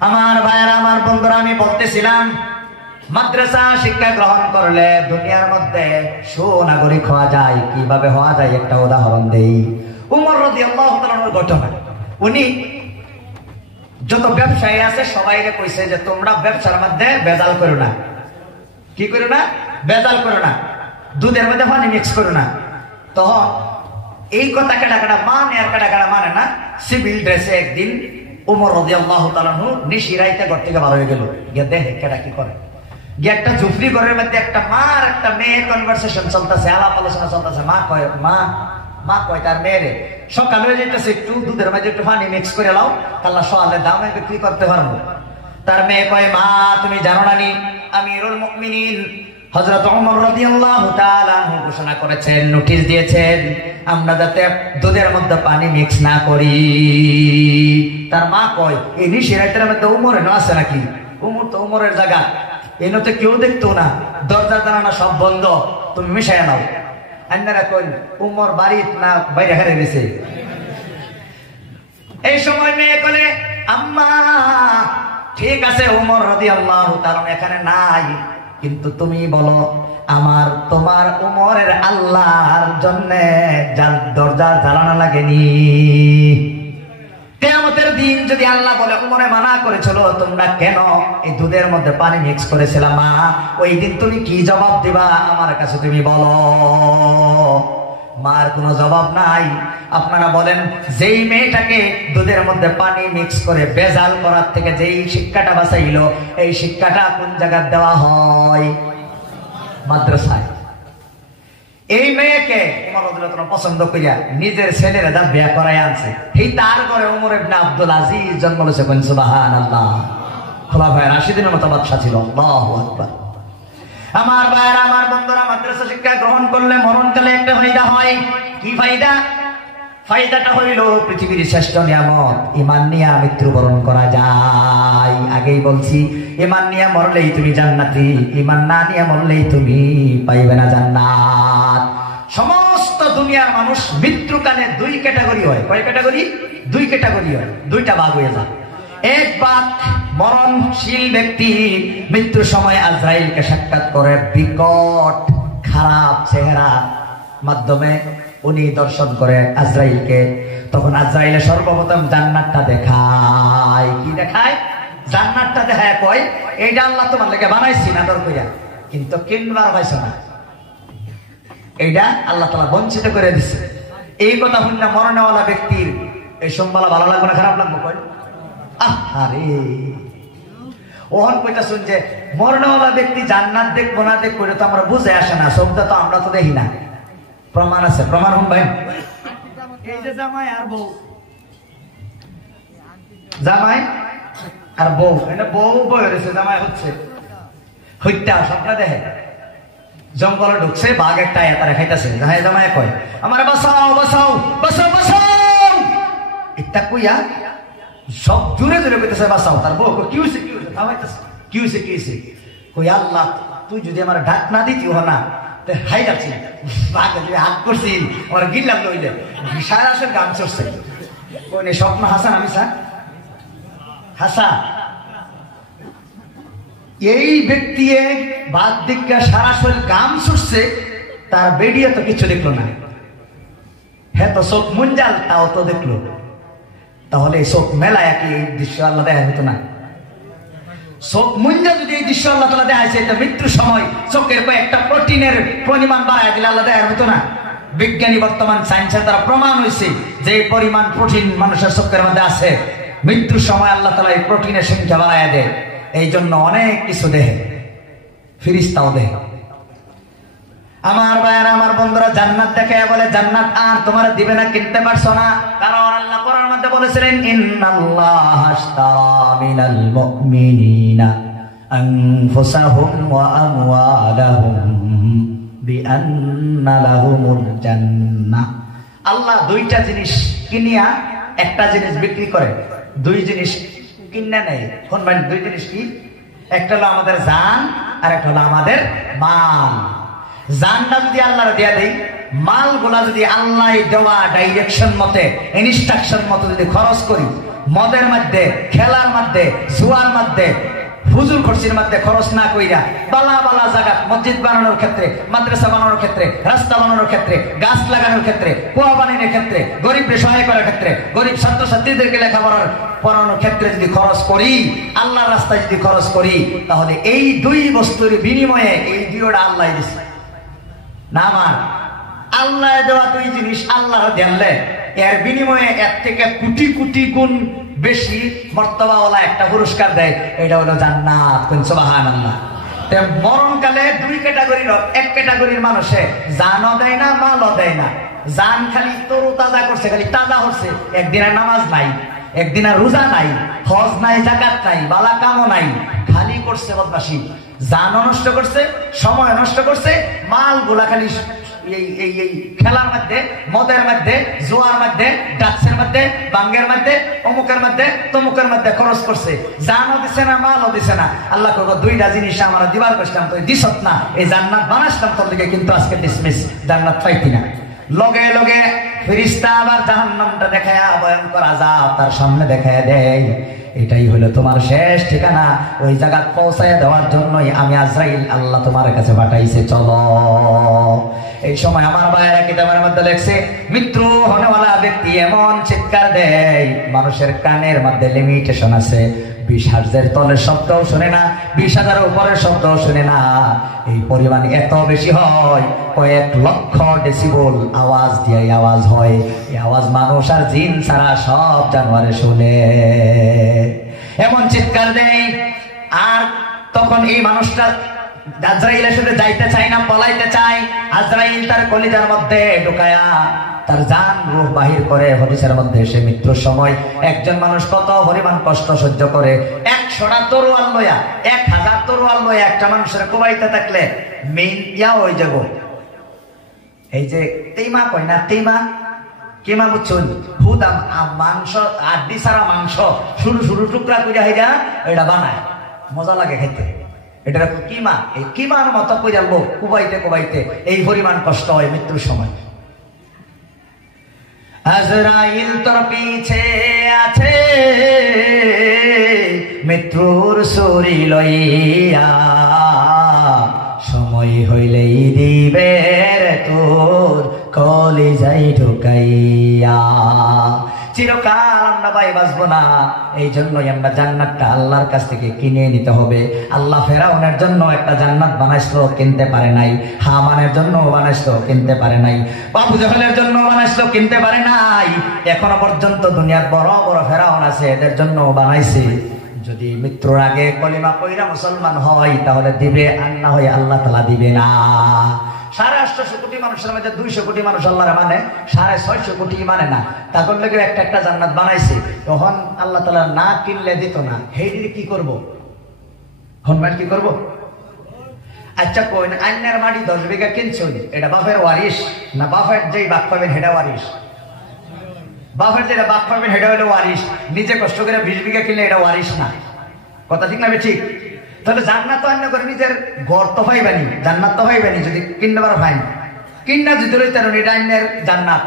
আমার ভাইয়েরা, আমার বন্ধুরা, আমি বলতেছিলাম মাদ্রাসা শিক্ষা গ্রহণ করলে দুনিয়ার মধ্যে সুনাগরিক হওয়া যায়। কিভাবে হওয়া যায় একটা উদাহরণ দেই। উমর রাদিয়াল্লাহু তাআলার ঘটনা। উনি যত ব্যবসায়ী আছে সবাইকে কইছে যে তোমরা ব্যবসার মধ্যে ভেজাল করো না। কি করো না? ভেজাল করো না, দুধের মধ্যে পানি মিক্স করো না। তো এই কথা কেডা মানে আর কেডা মানে না। সিভিল ড্রেসে একদিন উমর রাদিয়াল্লাহু তাআলা নিশিরাইতে ঘর থেকে বার হয়ে গেল, গিয়ে দেখে কেডা কি করে। গিয়ে একটা ঝুপড়ি ঘরের মধ্যে একটা মা আর একটা মেয়ে কনভারসেশন চলতেছে, আলাপ আলোচনা চলতেছে। মা কয় তার মেয়েরে সকাল হয়ে যেতেছে, একটু দুধের মধ্যে একটু পানি মিক্স করে লাও, আল্লাহ সওয়ালের দামে বিক্রি করতে পারবো। তার মেয়ে কয়, মা তুমি জানো না নি আমিরুল মুমিনিন হযরত ওমর রাদিয়াল্লাহু তাআলা ঘোষণা করেছেন, নোটিশ দিয়েছেন আমরা যাতে দুধের মধ্যে পানি মিক্স না করি। তার মা কয়, এই নিশিরাতের মধ্যে উমরের না আছে নাকি? উমর তো উমরের জায়গা, এনে তো কেউ দেখতো না, দরজা জানালা সব বন্ধ, তুমি মিশাই নাও। আন্নারা কই উমর বাড়ি না বাইরে হারিয়ে গেছে। এই সময় মেয়ে বলে, আম্মা ঠিক আছে উমর রাদিয়াল্লাহু তাআলা এখানে নাই, কিন্তু তুমি বলো আমার তোমার উমরের আল্লাহর জন্য দরজা জ্বালানো লাগেনি। কিয়ামতের দিন যদি আল্লাহ বলে উমরে মানা করেছিল তোমরা কেন এই দুধের মধ্যে পানি মিক্স করেছিলাম, মা ওই দিন তুমি কি জবাব দিবা আমার কাছে তুমি বলো। মার কোনো জবাব নাই। আপনারা বলেন, যেই মেয়েটাকে দুধের মধ্যে পানি মিক্স করে ভেজাল করার থেকে যেই শিক্ষাটা বাঁচাইলো, এই শিক্ষাটা কোন জায়গায় দেওয়া হয়? মাদ্রাসায়। এই মেয়েকে উমর রাদিয়াল্লাহু তাআলা পছন্দ করিয়া নিজের ছেলেরা যা বিয়ে করাই আনছে, এই তার ঘরে উমর ইবনে আব্দুল আজিজ জন্ম হয়েছে। সুবহানাল্লাহ। খোলাফায়ে রাশিদিনের মতো বাদশা ছিল। আল্লাহু আকবার। আমার ভাইয়েরা, আমার বন্ধুরা, মাদ্রাসা শিক্ষা গ্রহণ করলে মরণকালে একটা ফায়দা হয়। কি ফায়দা? ফায়দাটা হইল পৃথিবীর শ্রেষ্ঠ নিয়ামত ঈমান নিয়ে মৃত্যুবরণ করা যায়। আগেই বলছি, ঈমান নিয়ে মরলেই তুমি জান্নাতি, ঈমান না নিয়ে মরলেই তুমি পাইবে না জান্নাত। সমস্ত দুনিয়ার মানুষ মৃত্যুকালে দুই ক্যাটাগরি হয়। কয় ক্যাটাগরি? দুই ক্যাটাগরি হয়, দুইটা ভাগ হয়ে যায়। এক ভাগ মরণশীল ব্যক্তি মৃত্যুর সময় আজরাইলকে সাক্ষাৎ করে, বিকট খারাপ চেহারা মাধ্যমে উনি দর্শন করে আজরাইলকে। তখন আজরাইলে সর্বপ্রথম জান্নাতটা দেখায়। কি দেখায়? জান্নাতটা দেখায়, কয় এইটা আল্লাহ তোমার লেগে বানাইছি না দর কইয়া, কিন্তু কিনবার পাইছো না, এইটা আল্লাহ তাআলা বঞ্চিত করে দিচ্ছে। এই কথা শুনে মরণওয়ালা ব্যক্তির এই সম্মালা ভালো লাগবে না খারাপ লাগবে? কয় আরে ওহন কইতা শুনছে মরণওয়ালা ব্যক্তি জান্নাত দেখবো না দেখবো, এটা তো আমরা বুঝে আসে না, সবটা তো আমরা তো দেখি না। প্রমাণ আছে, প্রমাণ হন ভাই। এই যে জামাই আর বউ, জামাই আর বউ, এটা বউ বই হয়েছে, জামাই হচ্ছে হইতা স্বপ্ন দেখে। জঙ্গলে ঢুকছে, বাঘ একটা তারা খাইতেছে, জামাই কয় আমার বাঁচাও বাঁচাও বাঁচাও বাঁচাও, এটা কইয়া সব জুড়ে জুড়ে কইতেছে বাঁচাও। তার বউ কি হয়েছে কি হয়েছে থামাইতেছে, কি হয়েছে কি হয়েছে? কই আল্লাহ তুই যদি আমার ডাক না দিতি হ না হাই যাচ্ছি, হাত করছি আমার গিল্লাম লইলে সারা আসলে গান চড়ছে। কই স্বপ্ন হাসান আমি স্যার হাসা এই ব্যক্তি বাদ দিকা সারা শরীর গাম ছুটছে, তার বেডিয়া তো কিছু দেখলো না। হ্যাঁ তো চোখ মুঞ্জাল, তাও তো দেখলো। তাহলে চোখ মেলায় কি এই দৃশ্য আল্লাহ দেখা হতো না? চোখ মুঞ্জা যদি এই দৃশ্য আল্লাহ তাআলা দেখাইছে, তো মৃত্যুর সময় চোখের কয়েকটা প্রোটিনের পরিমাণ বাড়ায় দিলে আল্লাহ দেখা হতো না? বিজ্ঞানী বর্তমান সায়েন্সের দ্বারা প্রমাণ হয়েছে যে পরিমাণ প্রোটিন মানুষের চোখের মধ্যে আছে, মৃত্যুর সময় আল্লাহ তাআলা এই প্রোটিনের সংখ্যা বাড়ায় দেয়। এই জন্য অনেক কিছু দেহে, ফিরিস্তাও দেহে। আমার ভাইয়েরা, আমার বন্ধুরা, জান্নাত দেখে বলে জান্নাত আর তোমার দিবে না, কিনতে পারছো না। কারণ আল্লাহ কোরআনের মধ্যে বলেছিলেন ইন্নাল্লাহা আশতারা মিনাল মুমিনিনা আনফুসাহুম ওয়া আমওয়ালাহুম বিআন্না লাহুমুল জান্নাহ। আল্লাহ দুইটা জিনিস কিনিয়া একটা জিনিস বিক্রি করে, দুই জিনিস কিনা নেই। শুনবেন, দুই জিনিস কি? একটা হলো আমাদের জান আর একটা হলো আমাদের মাল। জানটা যদি আল্লাহর দেয়া দেই, মাল গুলা যদি আল্লাহ দেওয়া ডাইরেকশন মতে ইনস্ট্রাকশন মতো যদি খরচ করি, মদের মধ্যে, খেলার মধ্যে, জুয়ার মধ্যে, ফুজুল খরচির মধ্যে খরচ না কইরা বালা বালা জায়গা মসজিদ বানানোর ক্ষেত্রে, মাদ্রাসা বানানোর ক্ষেত্রে, রাস্তা বানানোর ক্ষেত্রে, গাছ লাগানোর ক্ষেত্রে, কুয়া বানানোর ক্ষেত্রে, গরিবকে সহায় করার ক্ষেত্রে, গরিব ছাত্রছাত্রীদেরকে লেখাপড়ার পড়ানোর ক্ষেত্রে যদি খরচ করি, আল্লাহর রাস্তায় যদি খরচ করি, তাহলে এই দুই বস্তুর বিনিময়ে এই দুইটা আল্লাহ দিচ্ছে না। আমার আল্লাহ দেওয়া দুই জিনিস আল্লাহর দেনলে এর বিনিময়ে এর থেকে কোটি কোটি গুণ বেশি মর্তবাওয়ালা একটা পুরস্কার দেয়, এটা হলো জান্নাত। কোন সুবহানাল্লাহ। মরণকালে দুই ক্যাটাগরির, এক ক্যাটাগরির মানুষে জানও দেয় না, মালও দেয় না। জান খালি তরু তাজা করছে, খালি তাজা হচ্ছে, একদিনের নামাজ নাই, একদিনের রোজা নাই, হজ নাই, যাকাত নাই, বালা কামও নাই, খালি করছে বদমাশি, জানও নষ্ট করছে, সময় নষ্ট করছে, মাল গুলা খালি এই খেলার মধ্যে, মদের মধ্যে, জোয়ার মধ্যে, ডাক্সের মধ্যে, বাঙ্গের মধ্যে, অমুকের মধ্যে, তমুকের মধ্যে খরচ করছে, জানও দিছে না, মালও দিছে না। আল্লাহ কইব দুইটা জিনিস আমার দিবার কইতাম তুই দিছত না, এই জান্নাত বানাইতাম তোর দিকে, কিন্তু আজকে ডিসমিস, জান্নাত পাইতি না। লগে লগে ফেরেশতা আবার জাহান্নামটা দেখায়া ভয়ঙ্কর আযাব তার সামনে দেখায়া দেয়, এটাই হলো তোমার শেষ ঠিকানা, ওই জায়গা পৌঁছায় দেওয়ার জন্যই আমি আজরাইল আল্লাহ তোমার কাছে পাঠাইছে, চলো। এই সময় আমার ভাইয়েরা কিতাবের মধ্যে লেখছে, মৃত্যু হনেওয়ালা ব্যক্তি এমন চিৎকার দেয়, মানুষের কানের মধ্যে লিমিটেশন আছে, 20,000 তলের শব্দও শুনে না, 20,000 উপরের শব্দও শুনে না। এই পরিমাণ এত বেশি হয়, কয়েক লক্ষ ডেসিবল আওয়াজ দিয়ে আওয়াজ হয়। এই আওয়াজ মানুষ আর জিন ছাড়া সব জানোয়ারে শুনে, এমন চিৎকার দেয়। আর তখন এই মানুষটা আজরাইলের সাথে যাইতে চায় না, পলাইতে চায়। আজরাইল তার কলিজার মধ্যে ঢুকায়া তার জান রূহ বাহির করে। হাদিসের মধ্যে এসে মৃত্যুর সময় একজন মানুষ কত পরিমাণ কষ্ট সহ্য করে, 100টা তরোয়াল লয়া, 1000 তরোয়াল লয়া একটা মানুষের কোবাইতে থাকলে মেইন ইয়া হয়ে যাব। এই যে তেইমা কয় না, তেইমা কেমা বুঝছেন, হুদা মাংস, আড্ডি ছাড়া মাংস সরু সরু টুকরা করে হইয়া এটা বানায়, মজা লাগে খেতে। এটা কিমা, এই কিমার মতো করে যাবো কুবাইতে কুবাইতে, এই পরিমাণ কষ্ট হয় মৃত্যুর সময়। আজরাইল তোর পিছে আছে মৃত্যুর ছুরি লইয়া, সময় হইলেই দিবে তোর কলিজায় ঢুকাইয়া। চিরকাল আমরা ভাই বাঁচবো না, এই জন্যই আমরা জান্নাতটা আল্লাহর কাছ থেকে কিনে নিতে হবে। আল্লাহ ফেরাউনের জন্য একটা জান্নাত বানাইছিল, কিনতে পারে নাই। হামানের জন্য বানাইছিল, কিনতে পারে নাই। আবু জাহেলের জন্য বানাইছিল, কিনতে পারে নাই। এখনো পর্যন্ত দুনিয়ার বড় বড় ফেরাউন আছে, এদের জন্য বানাইছে। যদি মৃত্যুর আগে কলিমা কইরা মুসলমান হয় তাহলে দিবে, আর না হয় আল্লাহ তাআলা দিবে না। 850 কোটি মানুষের মধ্যে 200 কোটি মানুষ আল্লাহর মানে, 650 কোটি মানে না। তারপর লেগে একটা একটা জান্নাত বানাইছে, তখন আল্লাহ তাআলা না কিনলে দিত না। হেইডি কি করব, হনমান কি করব? আচ্ছা কইন, আইনার মাটি 10 বিঘা কিনছো, এটা বাপের ওয়ারিশ না বাপের যেই বাপ পাবেন হেডা ওয়ারিশ? বাপের যেটা বাপ পাবেন হেডা হলো ওয়ারিশ। নিজে কষ্ট করে 20 বিঘা কিনলে এটা ওয়ারিশ না। কথা ঠিক না ঠিক? তাহলে জান্নাত তো আন্না করে নিজের ঘর তো পাইবানি, জান্নাত তো পাইবানি যদি কিনতে পারো ফাইন, কিন্না যদি লইতে পারো এটা আইনের জান্নাত।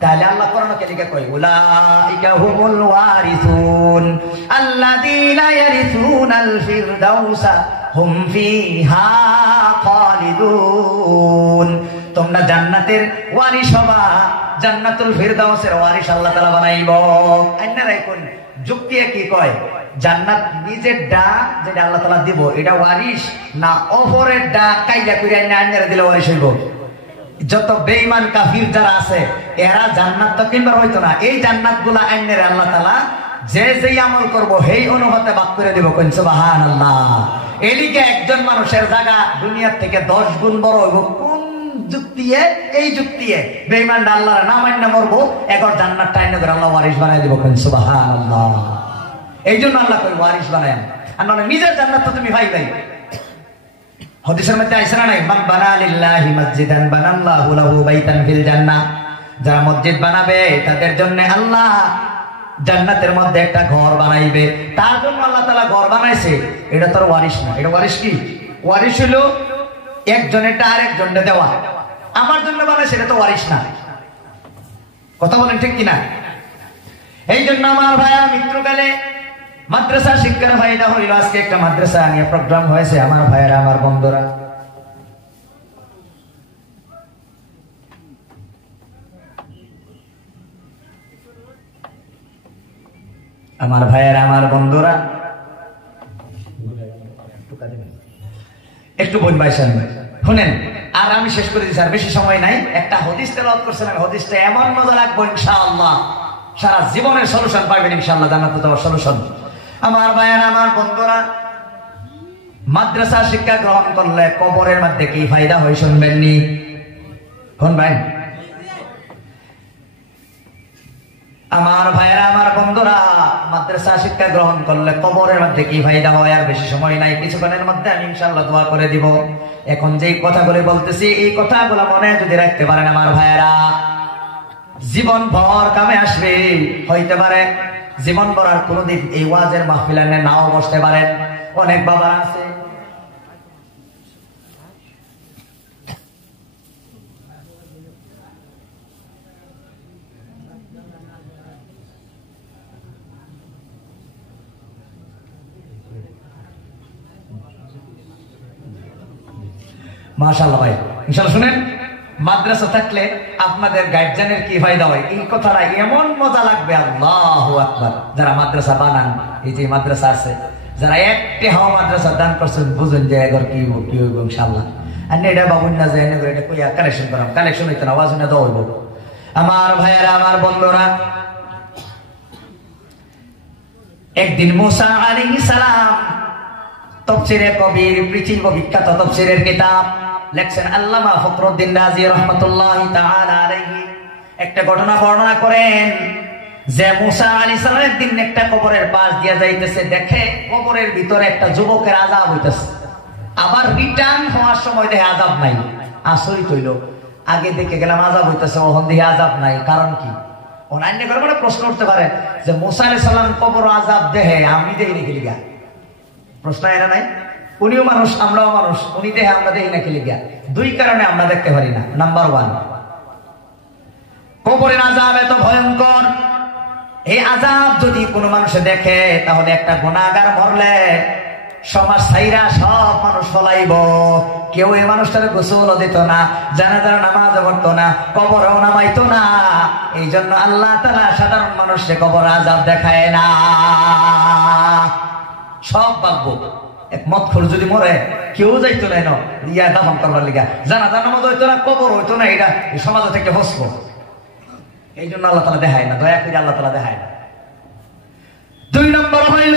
তাহলে আল্লাহ কোরআনে কে লিখে কয়, উলাইকা হুমুল ওয়ারিসুন আল্লাযীনা ইয়ারিসুনাল ফিরদাউসা হুম ফিহা খালিদুন। তোমরা জান্নাতের ওয়ারিস হবা, জান্নাতুল ফিরদাউসের ওয়ারিস আল্লাহ তাআলা বানাইব। আইনারাই কোন যুক্তি কি কয়, জান্নাত নিজের ডা যেটা আল্লাহ তাআলা দিব এটা ওয়ারিস, না অপরের ডা কাইলা কইরা আইনারা দিলে ওয়ারিস হইব? যত বেঈমান কাফির যারা আছে এরা জান্নাত তো কিনবার হইতো না। এই জান্নাত গুলা আইনের আল্লাহ তাআলা যে যেই আমল করব সেই অনুপাতে ভাগ করে দিব। কোন সুবহানাল্লাহ। এদিকে একজন মানুষের জায়গা দুনিয়ার থেকে 10 গুণ বড় হইব। কোন যুক্তিয়ে? এই যুক্তিয়ে বেঈমান আল্লাহর না মান্য মরবো, এখন জান্নাতটা আইনে করে আল্লাহ ওয়ারিস বানাই দিব। কোন সুবহানাল্লাহ। এই জন্য আল্লাহ কই ওয়ারিস বানায়, আর নয় নিজের জান্নাত তো তুমি ভাই ভাই। হাদিসের মধ্যে আইছে না নাই, মান বানা লিল্লাহি মসজিদান বানাল্লাহু লাহু বাইতান ফিল জান্নাহ। যারা মসজিদ বানাবে তাদের জন্য আল্লাহ জান্নাতের মধ্যে একটা ঘর বানাইবে। তার জন্য আল্লাহ তাআলা ঘর বানাইছে। এটা তোর ওয়ারিস না। এটা ওয়ারিস কি? ওয়ারিস হলো একজনেরটা আরেকজনকে দেওয়া। আমার জন্য বানাইছে, এটা তো ওয়ারিস না। কথা বলেন ঠিক কিনা? এই জন্য আমার ভাইয়া মৃত্যুকালে মাদ্রাসা শিক্ষার ফায়দা হইল। আজকে একটা মাদ্রাসা নিয়ে প্রোগ্রাম হয়েছে আমার ভাইয়েরা, আমার বন্ধুরা। আমার ভাইয়েরা, আমার বন্ধুরা, একটু বলবাই শুনেন, আর আমি শেষ করে দিচ্ছি, আর বেশি সময় নাই। একটা হাদিস তেলাওয়াত করছিলাম, হাদিসটা এমন মজা লাগবে ইনশাআল্লাহ, সারা জীবনের সলিউশন পাবেন ইনশাআল্লাহ, জান্নাতে যাওয়ার সলিউশন। আমার ভাইয়েরা, আমার বন্ধুরা, মাদ্রাসা শিক্ষা গ্রহণ করলে কবরের মধ্যে কি ফায়দা হয় শুনবেননি? শুনবেন? আমার ভাইয়েরা, আমার বন্ধুরা, মাদ্রাসা শিক্ষা গ্রহণ করলে কবরের মধ্যে কি ফায়দা হয়? আর বেশি সময় নাই, কিছুক্ষণের মধ্যে আমি ইনশাআল্লাহ দোয়া করে দিব। এখন যেই কথাগুলো বলতেছি, এই কথাগুলো মনে যদি রাখতে পারেন আমার ভাইয়েরা, জীবন ভর কামে আসবে। হইতে পারে জীবন ভর আর কোনদিন এই ওয়াজের মাহফিলে নাও বসতে পারেন। অনেক বাবা আছে মাশাআল্লাহ ভাই, ইনশাআল্লাহ শুনেন, মাদ্রাসা থাকলে আপনাদের গার্জিয়ানের কি ফায়দা হয়, এই কথাটা এমন মজা লাগবে। আল্লাহু আকবার। যারা মাদ্রাসা বানান, এই যে মাদ্রাসা আছে, যারা একটি হাওয়া মাদ্রাসা দান করছেন, বুঝুন যে এগর কি হইব ইনশাআল্লাহ। আর এটা বাবুন না যে এটা কইয়া কালেকশন করাম, কালেকশন হইতো না, আওয়াজ না দেওয়া হইব। আমার ভাইয়েরা, আমার বন্ধুরা, একদিন মুসা আলাইহিস সালাম তাফসীরে কবির, পৃথিবীর বিখ্যাত তাফসীরের কিতাব লেখছেন আল্লামা ফখরুদ্দিন রাজি রাহমাতুল্লাহি তাআলা আলাইহি, একটা ঘটনা বর্ণনা করেন যে মুসা আলাইহিস সালাম একদিন একটা কবরের পাশ দিয়ে যাইতেছে, দেখে কবরের ভিতরে একটা যুবকের আযাব হইতেছে, আবার রিটার্ন হওয়ার সময় দেখে আযাব নাই। আশ্চর্য হইল, আগে দেখে গেলাম আযাব হইতেছে, ওখান দিয়ে আযাব নাই, কারণ কি? অন্যান্য করে মানে প্রশ্ন উঠতে পারে যে মুসা আলাইহিস সালাম কবর আযাব দেখে, আমি দেখি নাকি লিগা? প্রশ্ন এরা নাই? উনিও মানুষ, আমরাও মানুষ, উনি দেখে আমরা দেখি নাকি লিগা? দুই কারণে আমরা দেখতে পারি না। নাম্বার ওয়ান, কবরের আযাব এত ভয়ঙ্কর, এই আযাব যদি কোনো মানুষে দেখে, তাহলে একটা গুনাহগার মরলে সমাজ ছাইরা সব মানুষ ফলাইব, কেউ এই মানুষটার গোসল দিত না, জানাজার নামাজ পড়তো না, কবরেও নামাইতো না। এই জন্য আল্লাহ তাআলা সাধারণ মানুষকে কবর আযাব দেখায় না, সব ভাববো। এক মতখোর যদি মরে, কেউ যাইতো না ইয়া দাফন করবার লিগা, জানাজার নামাজ হইতো না, কবর হইতো না, এটা সমাজ থেকে ফসবো। এই জন্য আল্লাহ তাআলা দেখায় না, দয়া করে আল্লাহ তাআলা দেখায় না। দুই নম্বর হইল,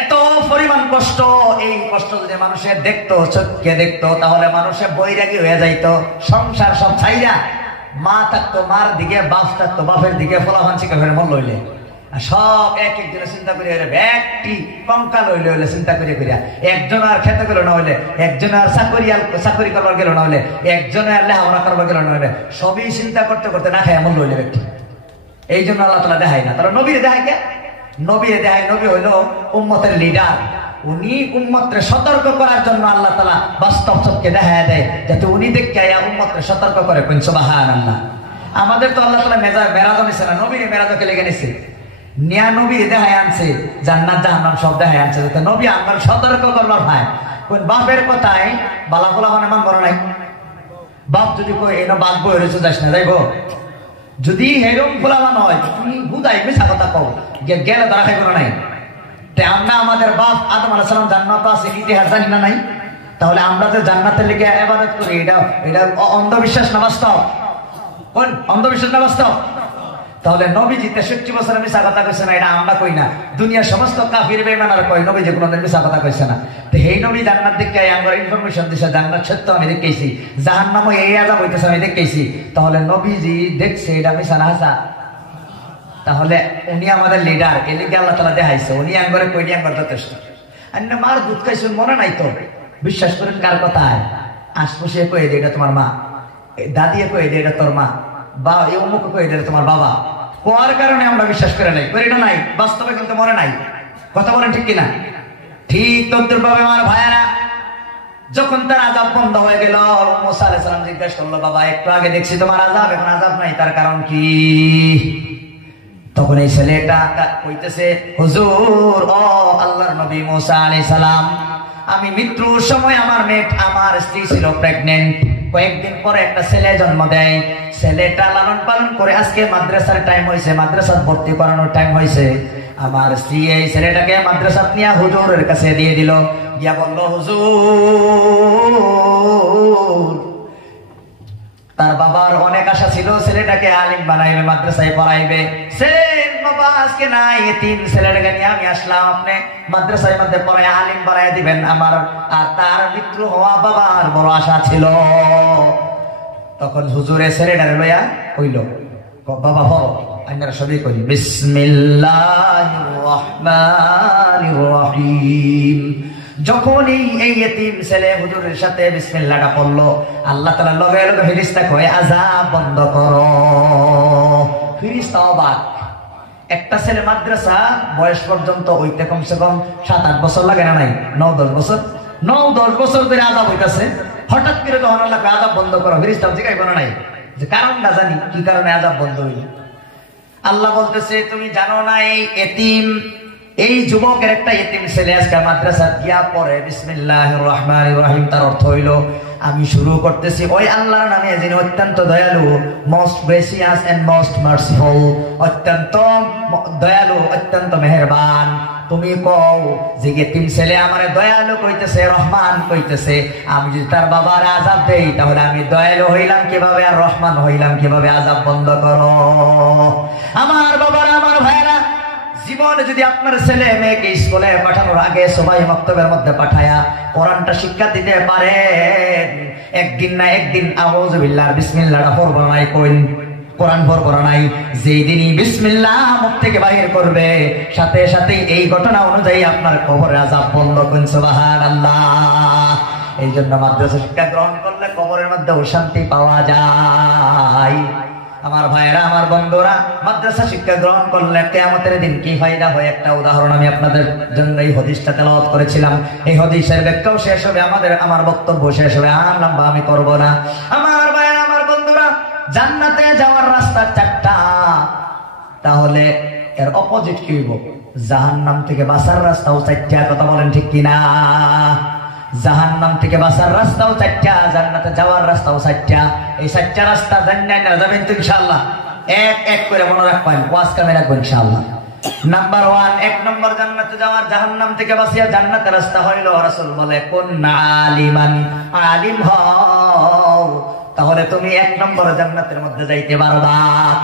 এত পরিমাণ কষ্ট, এই কষ্ট যদি মানুষের দেখতো, চোখকে দেখতো, তাহলে মানুষের বৈরাগী হয়ে যাইতো, সংসার সব ছাইরা, মা থাকতো মার দিকে, বাপ থাকতো বাপের দিকে, ফলাফান শিখে ফেরে মন লইলে সব এক একজনে চিন্তা করি, একটি কঙ্কাল হইলে হইলে চিন্তা করি করিয়া, একজন আর খেতে গেল না হইলে, একজন আর চাকরি করবার গেল না হইলে, একজনে আর লেখাপড়া করবার গেল না হইলে, সবই চিন্তা করতে করতে না খায় এমন লইলে ব্যক্তি। এই জন্য আল্লাহ তাআলা দেখায় না। তারা নবীরে দেখায় কে? নবীরে দেখায়, নবী হইল উম্মতের লিডার, উনি উম্মতকে সতর্ক করার জন্য আল্লাহ তাআলা বাস্তব চোখকে দেখায় দেয়, যাতে উনি দেখে উম্মতকে সতর্ক করে। কোন সুবহানাল্লাহ। আমাদের তো আল্লাহ তাআলা মেরাজ নিছে না, নবীরে মেরাজকে লেগে নিছে, নিয়া নবী দেখায় আনছে, জান্নাত জাহান্নাম সব দেখায় আনছে, যাতে নবী আমার সতর্ক করবার ভাই। কোন বাপের কথায় বালাফুলা মানে মান বড় নাই, বাপ যদি কই এনো বাদ বই রয়েছে যাস না, যাইব যদি হেরম ফুলাবান হয়, তুমি বুঝাই মিশা কথা কও, গেলে ধরা খাইব না নাই। আমরা আমাদের বাপ আদম আলাইহিস সালাম জান্নাত আছে, ইতিহাস জানি না নাই? তাহলে আমরা যে জান্নাতের লেগে ইবাদত করি, এটা অন্ধবিশ্বাস না বাস্তব? কোন অন্ধবিশ্বাস না বাস্তব? তাহলে নবীজি 63 বছর মিশা কথা কইছে না, এটা আমরা কই না, দুনিয়ার সমস্ত কাফির বেঈমানরা কয় নবীজি কোনদিন মিশা কথা কইছে না। তো এই নবী জান্নাত দেখে আমরা ইনফরমেশন দিছে, জান্নাত সত্য আমি দেখেছি, জাহান্নামও এই আযাব হইতেছে আমি দেখেছি। তাহলে নবীজি দেখছে, এটা মিশা না হাসা? তাহলে উনি আমাদের লিডার, এর লিগে আল্লাহ তাআলা দেখাইছে, উনি আঙ্গরে কই নিয়ে আঙ্গর যথেষ্ট। অন্য মার দুধ খাইছেন মনে নাই তো? বিশ্বাস করেন কার কথায়? আশপাশে কয়ে দে এটা তোমার মা, দাদিয়ে কয়ে দে এটা তোর মা, বা এই অমুক কয়ে দে তোমার বাবা। কোয়ার কারণে আমরা বিশ্বাস করে নাই, করি না নাই, বাস্তবে কিন্তু মনে নাই। কথা বলেন ঠিক কিনা? ঠিক তদ্রুপ ভাবে আমার ভাইয়েরা, যখন তার আযাব বন্ধ হয়ে গেল, মুসা আলাইহিস সালাম জিজ্ঞাসা করলো, বাবা একটু আগে দেখছি তোমার আযাব, এখন আযাব নাই, তার কারণ কি? তখন এই ছেলেটা কইতেছে, হুজুর, ও আল্লাহর নবী মুসা আলাইহিস সালাম, আমি মৃত্যুর সময় আমার স্ত্রী ছিল প্রেগন্যান্ট। কয়েকদিন পরে একটা ছেলে জন্ম দেয়। ছেলেটা লালন পালন করে আজকে মাদ্রাসার টাইম হয়েছে, মাদ্রাসার ভর্তি করানোর টাইম হয়েছে। আমার স্ত্রী এই ছেলেটাকে মাদ্রাসাত নিয়ে হুজুরের কাছে দিয়ে দিল। গিয়া বলল, হুজুর, তার বাবার অনেক আশা ছিল ছেলেটাকে আলিম বানাইবে, মাদ্রাসায় পড়াইবে। বাবা আজকে নাই, এতিম ছেলেটাকে নিয়ে আমি আসলাম, আপনি মাদ্রাসার মধ্যে পড়ায় আলিম বানাই দিবেন। আমার আর তার মৃত্যু হওয়া বাবার বড় আশা ছিল। তখন হুজুরে ছেলেটারে লইয়া কইল, বাবা হো, আমরা সবই করি বিসমিল্লাহির রহমানির রহিম। যখন এই এতিম ছেলে হুজুরের সাথে বিসমিল্লাহটা পড়লো, আল্লাহ তাআলা লগে লগে ফেরেশতা কয়, আযাব বন্ধ করো। ফেরেশতা অবাক। একটা ছেলে মাদ্রাসা বয়স পর্যন্ত হইতে কমসে কম 7-8 বছর লাগে না? নাই 9-10 বছর? 9-10 বছর ধরে আযাব হইতাছে। হঠাৎ করে তখন আল্লাহ আযাব বন্ধ করো। ফেরেশতা জিজ্ঞাসা করে নাই যে কারণটা জানি, কি কারণে আযাব বন্ধ হইল? আল্লাহ বলতেছে, তুমি জানো না এই এতিম, এই যুবকের একটা এতিম ছেলে আজকে মাদ্রাসা গিয়া পড়ে বিসমিল্লাহির রহমানির রহিম। তার অর্থ হইল, আমি শুরু করতেছি ওই আল্লাহর নামে যিনি অত্যন্ত দয়ালু, most gracious and most merciful, অত্যন্ত দয়ালু, অত্যন্ত মেহেরবান। তুমি কও যে এতিম ছেলে আমারে দয়ালু কইতেছে, রহমান কইতেছে, আমি যদি তার বাবার আযাব দেই তাহলে আমি দয়ালু হইলাম কিভাবে আর রহমান হইলাম কিভাবে? আযাব বন্ধ করো। আমার বাবার, আমার ভাইরা, জীবনে যদি আপনার ছেলে মেয়েকে স্কুলে পাঠানোর আগে সবাই মক্তবের মধ্যে পাঠায়া কোরআনটা শিক্ষা দিতে পারেন, একদিন না একদিন আউযু বিল্লাহ বিসমিল্লাহটা পড়ব নাই, কইন কোরআন পড়ব নাই। যেই দিনই বিসমিল্লাহ মুখ থেকে বাহির করবে, সাথে সাথে এই ঘটনা অনুযায়ী আপনার কবরের আযাব বন্ধ। কইন সুবহানাল্লাহ। এই জন্য মাদ্রাসা শিক্ষা গ্রহণ করলে কবরের মধ্যে শান্তি পাওয়া যায়। আমার ভাইয়েরা, আমার বন্ধুরা, মাদ্রাসা শিক্ষা গ্রহণ করলে কিয়ামতের দিন কি ফায়দা হয়, একটা উদাহরণ আমি আপনাদের জন্য এই হাদিসটা তেলাওয়াত করেছিলাম। এই হাদিসের ব্যাখ্যাও শেষ হবে, আমার বক্তব্য শেষ হবে, লম্বা আমি করব না। আমার ভাইয়েরা, আমার বন্ধুরা, জান্নাতে যাওয়ার রাস্তা 4টা, তাহলে এর অপোজিট কি হইব? জাহান্নাম থেকে বাঁচার রাস্তাও 4টা। কথা বলেন ঠিক কিনা? জাহান্নাম থেকে বাঁচার রাস্তাও 4টা, জান্নাতে যাওয়ার রাস্তাও 4টা। এই 4টা রাস্তা জান্নাতে যাবেন তো ইনশাআল্লাহ। এক এক করে মনে রাখবেন, ওয়াজ কামে রাখবেন ইনশাআল্লাহ। নাম্বার 1, 1 নম্বর জান্নাতে যাওয়ার, জাহান্নাম থেকে বাঁচিয়া জান্নাতের রাস্তা হইল, রাসূল বলে, কোন আলিমান, আলিম হও, তাহলে তুমি 1 নম্বর জান্নাতের মধ্যে যাইতে পারবা।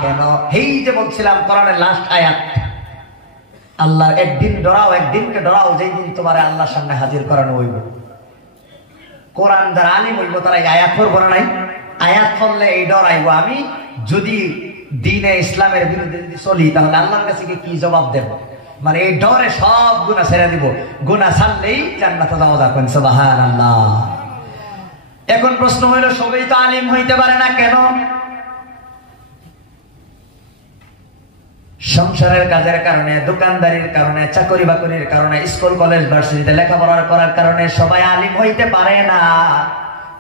কেন? এই যে বলছিলাম কোরআনের লাস্ট আয়াত, আল্লাহ একদিন ডরাও, একদিনকে ডরাও যেই দিন তোমার আল্লাহর সামনে হাজির করানো হইব। কোরআন যারা আলিম হইব তারা আয়াত পড়ব না? নাই আয়াত পড়লে এই ডর আইব, আমি যদি দ্বীনে ইসলামের বিরুদ্ধে যদি চলি তাহলে আল্লাহর কাছে কি জবাব দেব? মানে এই ডরে সব গুনাহ ছেড়ে দিব, গুনাহ ছাড়লেই জান্নাতে যাওয়া যাবে। সুবহানাল্লাহ। এখন প্রশ্ন হইল, সবাই তো আলিম হইতে পারে না, কেন? সংসারের কাজের কারণে, দোকানদারির কারণে, চাকরি বাকরির কারণে, স্কুল কলেজ ভার্সিটিতে লেখাপড়া করার কারণে সবাই আলিম হইতে পারে না।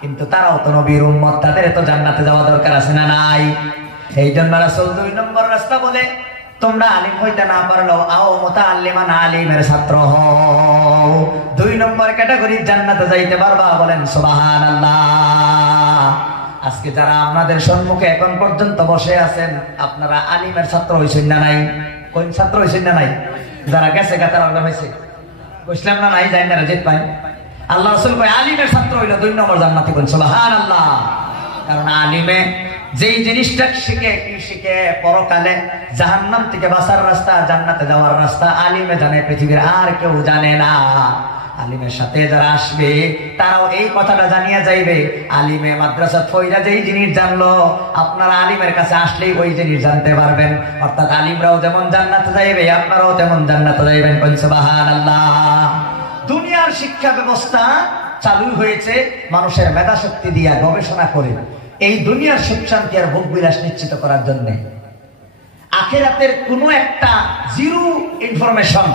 কিন্তু তারাও তো নবীর উম্মত, তাদের তো জান্নাতে যাওয়া দরকার আছে না নাই? এই জন্য রাসূল 2 নম্বর রাস্তা বলে, তোমরা আলিম হইতে না পারলেও আও মুতাআল্লিমান, আলিমের ছাত্র হও। 2 নম্বর ক্যাটাগরি জান্নাতে যাইতে পারবা। বলেন সুবহানাল্লাহ। আজকে যারা আপনাদের সম্মুখে এখন পর্যন্ত বসে আছেন, আপনারা আলিমের ছাত্র হইছেন না নাই? কোন ছাত্র হইছেন না নাই? যারা গেছে গাতার আলাদা হয়েছে, বুঝলাম না নাই, যাই না জিত পাই। আল্লাহ রাসূল কয় আলিমের ছাত্র হইল 2 নম্বর জান্নাতে। কোন সুবহানাল্লাহ। কারণ আলিমে যেই জিনিসটা শিখে, কি শিখে? পরকালে জাহান্নাম থেকে বাঁচার রাস্তা, জান্নাতে যাওয়ার রাস্তা আলিমে জানে, পৃথিবীর আর কেউ জানে না। আলিমের সাথে যারা আসবে তারাও এই কথাটা জানিয়ে যাইবে। আলিমে মাদ্রাসা ফইরা যেই জিনিস জানলো, আপনারা আলিমের কাছে আসলেই ওই জিনিস জানতে পারবেন। অর্থাৎ আলিমরাও যেমন জান্নাতে যাইবে, আপনারাও তেমন জান্নাতে যাইবেন। কোন সুবহানাল্লাহ। দুনিয়ার শিক্ষা ব্যবস্থা চালু হয়েছে মানুষের মেধা শক্তি দিয়া, গবেষণা করে, এই দুনিয়ার সুখ শান্তি আর ভোগ বিলাস নিশ্চিত করার জন্য। আখিরাতের কোনো একটা জিরো ইনফরমেশন,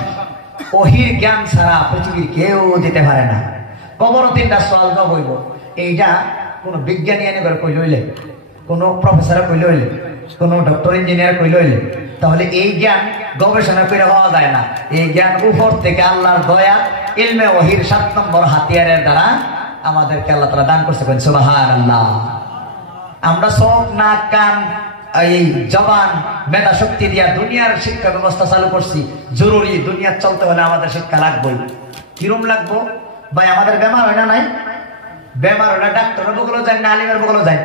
ওহির জ্ঞান ছাড়া পৃথিবীর কেউ দিতে পারে না। কবর 3টা সওয়াল জবাব হইব, এইটা কোন বিজ্ঞানী এনে করে কইলে হইলে, কোন প্রফেসরে কইলে হইলে, কোন ডক্টর ইঞ্জিনিয়ার কইল হইলে, তাহলে এই জ্ঞান গবেষণা করে হওয়া যায় না। এই জ্ঞান উপর থেকে আল্লাহর দয়া, ইলমে ওহীর 7 নম্বর হাতিয়ারের দ্বারা আমাদেরকে আল্লাহ তাআলা দান করতে পারেন। সুবহানাল্লাহ। আমরা চোখ, নাক, কান, এই জবান, মেধা শক্তি দিয়া দুনিয়ার শিক্ষা ব্যবস্থা চালু করছি। জরুরি, দুনিয়ার চলতে হলে আমাদের শিক্ষা লাগবেই। কিরম লাগবো ভাই? আমাদের বেমার হয় না? নাই বেমার হলে ডাক্তারের বগলে যায় না আলিমের বগলে যায়?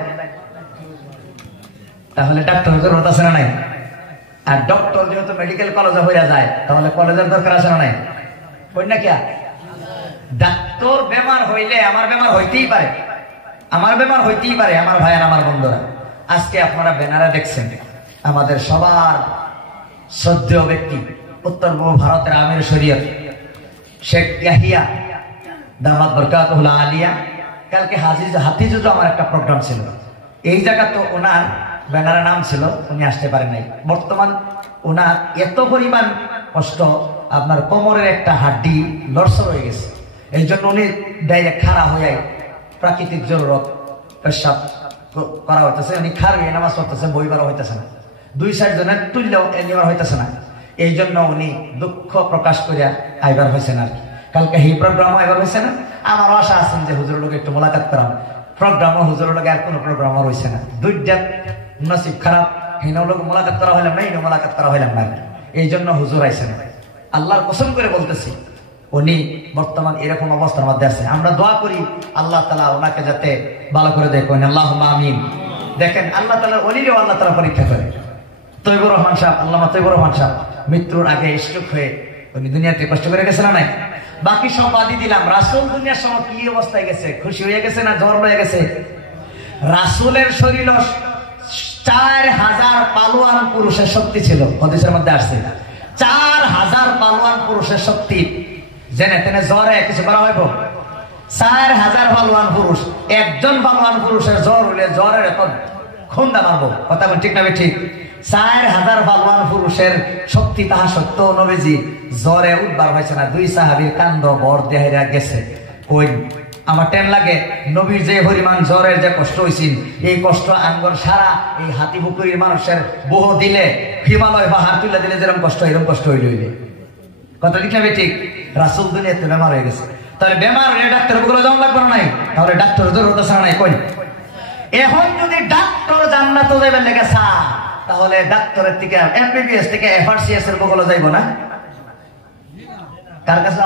তাহলে ডাক্তারের জরুরত আছে না নাই? আর ডক্টর যেহেতু মেডিকেল কলেজে হইয়া যায়, তাহলে কলেজের দরকার আছে না নাই? কই না কিয়া? ডাক্তার বেমার হইলে আমার বেমার হইতেই পারে, আমার বেমার হইতেই পারে। আমার ভাই আর আমার বন্ধুরা, আজকে আপনারা ব্যানারে দেখছেন আমাদের সবার শ্রদ্ধেয় ব্যক্তি, উত্তর পূর্ব ভারতের আমির শরীয়ত শেখ ইয়াহিয়া দামাত বরকাতুল আলিয়া। কালকে হাতিজুজু আমার একটা প্রোগ্রাম ছিল, এই জায়গা তো ওনার ব্যানারের নাম ছিল, উনি আসতে পারেন নাই। বর্তমান ওনার এত পরিমাণ কষ্ট, আপনার কোমরের একটা হাড্ডি লড়সড় হয়ে গেছে। এই জন্য উনি ডাইরেক্ট খাড়া হয়ে প্রাকৃতিক জরুরত পেশাব করা হইতেছে, উনি খার হয়ে নামাজ পড়তেছে, বই বাড়া হইতেছে না, 2-4 জনের তুললেও এবার হইতেছে না। এই জন্য উনি দুঃখ প্রকাশ করিয়া আইবার হয়েছেন। আর কালকে এই প্রোগ্রামও আইবার হয়েছে না। আমার আশা আছেন যে হুজুরের লোক একটু মোলাকাত করাম। প্রোগ্রামও হুজুরের লোক আর কোনো প্রোগ্রামও রয়েছে না। দুইটা নসিব খারাপ, হিনাও লোক মোলাকাত করা হইলাম না, হিনাও মোলাকাত করা হইলাম না। এই জন্য হুজুর আইসেন। আল্লাহর কসম করে বলতেছি, উনি বর্তমান এরকম অবস্থার মধ্যে আছে। আমরা দোয়া করি আল্লাহ তাআলা ওনাকে যাতে ভালো করে দেখেন। আল্লাহুম্মা আমিন। দেখেন আল্লাহ তাআলার ওলিরও আল্লাহ তাআলা পরীক্ষা করে। তৈবুর রহমান সাহেব, আল্লামা তৈবুর রহমান সাহেব মৃত্যুর আগে স্ট্রোক হয়ে উনি দুনিয়াতে কষ্ট করে গেছে না নাই? বাকি সব বাদই দিলাম, রাসূল দুনিয়ার সময় কি অবস্থায় গেছে? খুশি হয়ে গেছে না জ্বর হয়ে গেছে? রাসূলের শরীর 4000 পালোয়ান পুরুষের শক্তি ছিল। হাদিসের মধ্যে আসছে 4000 পালোয়ান পুরুষের শক্তি। জেনে তেনে জ্বরে কিছু করা হইব? 4000 পালোয়ান পুরুষ, একজন পালোয়ান পুরুষের জ্বর হইলে জ্বরের এত খুন্দা মারবো। কথা বল ঠিক না? ঠিক। 4000 পালোয়ান পুরুষের শক্তি তাহা সত্ত্বেও নবীজি জ্বরে উঠবার হয়েছে না। 2 সাহাবীর কান্দ বর দেহেরা গেছে। কই আমার টেন লাগে, নবীর যে পরিমাণ জ্বরের যে কষ্ট হয়েছিল, এই কষ্ট আঙ্গর সারা এই হাতিপুকুরির মানুষের বহু দিলে, হিমালয় পাহাড় তুলে দিলে যেরকম কষ্ট, এরকম কষ্ট হইল। কথা ঠিক না? ঠিক। রাসূল দুনিয়াতে বেমার হয়ে গেছে, তাহলে বেমার হলে ডাক্তার গুলো যেমন লাগবে না নাই? তাহলে ডাক্তার জরুরত আছে না নাই? কই এখন যদি ডাক্তার জান্নাতে যাইবেন লেগে চা, তাহলে ডাক্তারের থেকে এমবিবিএস থেকে এফআরসিএস এর বগলে যাইব না? কার কাছে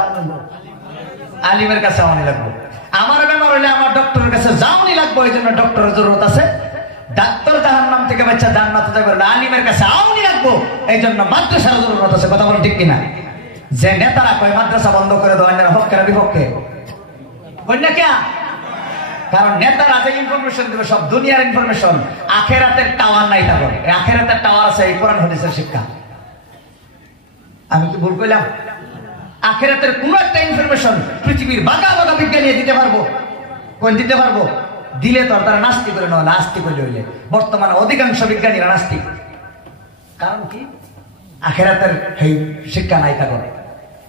আলিমের কাছে আওয়ানি লাগবে। আমার বেমার হইলে আমার ডক্টরের কাছে যাওয়ানি লাগবে। এই জন্য ডক্টরের জরুরত আছে। ডাক্তার জাহান্নাম থেকে বাচ্চা জান্নাতে যাবে, আলিমের কাছে আওয়ানি লাগবে। এই জন্য মাদ্রাসার জরুরত আছে। কথা বলেন ঠিক কিনা? যে নেতারা কয় মাদ্রাসা বন্ধ করে দেওয়া পক্ষে বিপক্ষে, কই না কে? কারণ নেতারা যে ইনফরমেশন দেবে সব দুনিয়ার ইনফরমেশন, আখেরাতের টাওয়ার নাই। তারপর আখেরাতের টাওয়ার আছে এই কোরআন হাদিসের শিক্ষা। আমি কি ভুল কইলাম? আখেরাতের কোন একটা ইনফরমেশন পৃথিবীর বাঁকা বাঁকা বিজ্ঞানী দিতে পারবো? কোন দিতে পারবো? দিলে তো তারা নাস্তিক করে নয়, নাস্তিক করে হইলে। বর্তমানে অধিকাংশ বিজ্ঞানীরা নাস্তিক। কারণ কি? আখেরাতের এই শিক্ষা নাই তাদের।